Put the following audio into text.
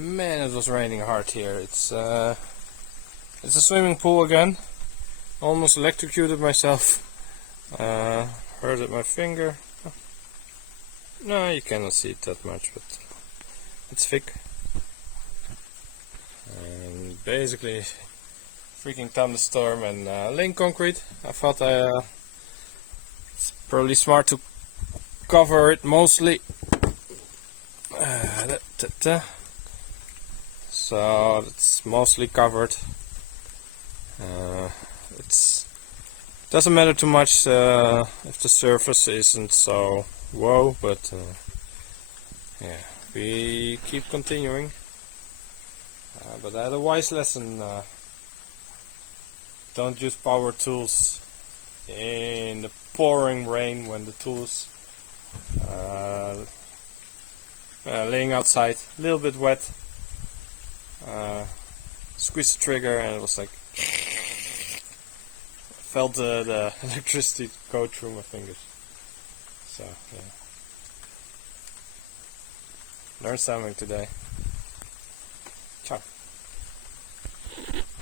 Man, it was raining hard here. It's a swimming pool again. Almost electrocuted myself. Hurt at my finger. No, you cannot see it that much, but it's thick. And basically, freaking thunderstorm and laying concrete. I thought it's probably smart to cover it mostly. So it's mostly covered. It doesn't matter too much if the surface isn't so wow, but yeah, we keep continuing. But I had a wise lesson. Don't use power tools in the pouring rain when the tools laying outside, a little bit wet. Squeeze the trigger and it was like felt the electricity go through my fingers. So yeah, learned something today. Ciao.